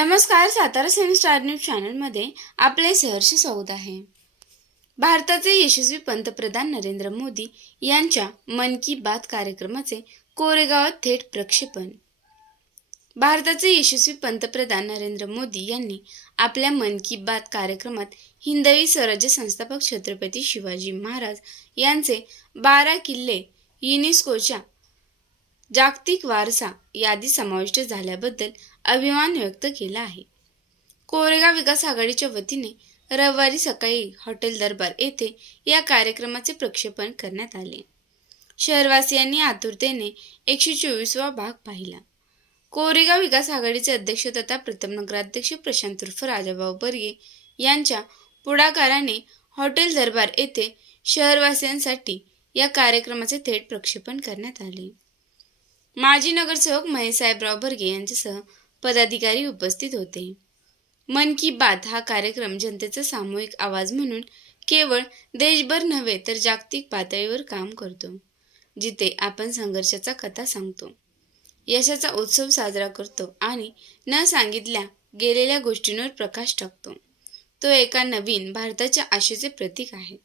नमस्कार सातारा सैनिक star news चॅनलमध्ये आपले सहर्ष स्वागत आहे. भारताचे यशस्वी पंतप्रधान नरेंद्र मोदी यांच्या मन की बात कार्यक्रमाचे कोरेगावात थेट प्रक्षेपण. भारताचे यशस्वी पंतप्रधान नरेंद्र मोदी यांनी आपल्या मन की बात कार्यक्रमात हिंदवी स्वराज्य संस्थापक छत्रपती शिवाजी महाराज यांचे बारा किल्ले युनेस्कोच्या जागतिक वारसा यादी समाविष्ट झाल्याबद्दल अभिमान व्यक्त केला आहे. कोरेगाव विकास आघाडीच्या वतीने रविवारी सकाळी हॉटेल दरबार येथे या कार्यक्रमाचे प्रक्षेपण करण्यात आले. शहरवासियांनी आतुरतेने एकशे चोवीसवा भाग पाहिला. कोरेगाव विकास आघाडीचे अध्यक्ष तथा प्रथम नगराध्यक्ष प्रशांत उर्फ राजाभाऊ बर्गे यांच्या पुढाकाराने हॉटेल दरबार येथे शहरवासियांसाठी या कार्यक्रमाचे थेट प्रक्षेपण करण्यात आले. माजी नगरसेवक महेश साहेबराव बर्गे यांच्यासह पदाधिकारी उपस्थित होते. मन की बात हा कार्यक्रम जनतेचा सामूहिक आवाज म्हणून केवळ देशभर नव्हे तर जागतिक पातळीवर काम करतो जिथे आपण संघर्षाचा कथा सांगतो यशाचा उत्सव साजरा करतो आणि न सांगितल्या गेलेल्या गोष्टींवर प्रकाश टाकतो. तो एका नवीन भारताच्या आशेचे प्रतीक आहे.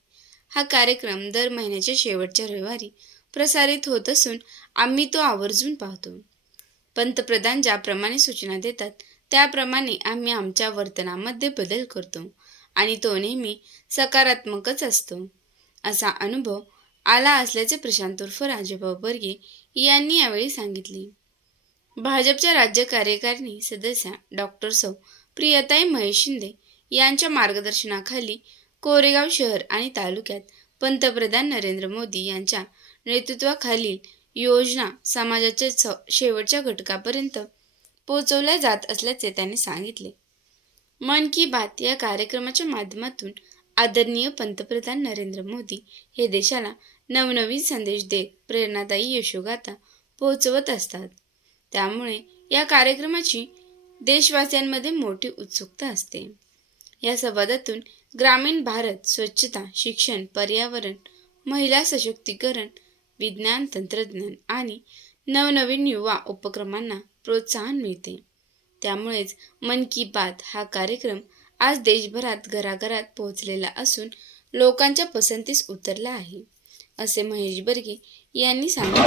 हा कार्यक्रम दर महिन्याच्या शेवटच्या रविवारी प्रसारित होत असून आम्ही तो आवर्जून पाहतो. पंतप्रधान ज्याप्रमाणे सूचना देतात त्याप्रमाणे आम्ही आमच्या वर्तनामध्ये बदल करतो आणि तो नेहमी सकारात्मकच असतो. असा अनुभव आला असल्याचे प्रशांत उर्फ राजभाऊ बर्गे यांनी यावेळी सांगितले. भाजपच्या राज्य कार्यकारिणी सदस्या डॉक्टर सौ. प्रियताई महेश शिंदे यांच्या मार्गदर्शनाखाली कोरेगाव शहर आणि तालुक्यात पंतप्रधान नरेंद्र मोदी यांच्या नेतृत्वाखालील योजना समाजाच्या स- शेवटच्या घटकापर्यंत पोहोचवल्या जात असल्याचे त्यांनी सांगितले. मन की बात या कार्यक्रमाच्या माध्यमातून आदरणीय पंतप्रधान नरेंद्र मोदी हे देशाला नवनवीन संदेश देत प्रेरणादायी यशोगाथा पोहोचवत असतात. त्यामुळे या कार्यक्रमाची देशवासियांमध्ये मोठी उत्सुकता असते. या संवादातून ग्रामीण भारत स्वच्छता शिक्षण पर्यावरण महिला सशक्तीकरण विज्ञान तंत्रज्ञान आणि नवनवीन युवा उपक्रमांना प्रोत्साहन मिळते. त्यामुळेच मन की बात हा कार्यक्रम आज देशभरात घराघरात पोहोचलेला असून लोकांच्या पसंतीस उतरला आहे असे महेश बर्गे यांनी सांगितले.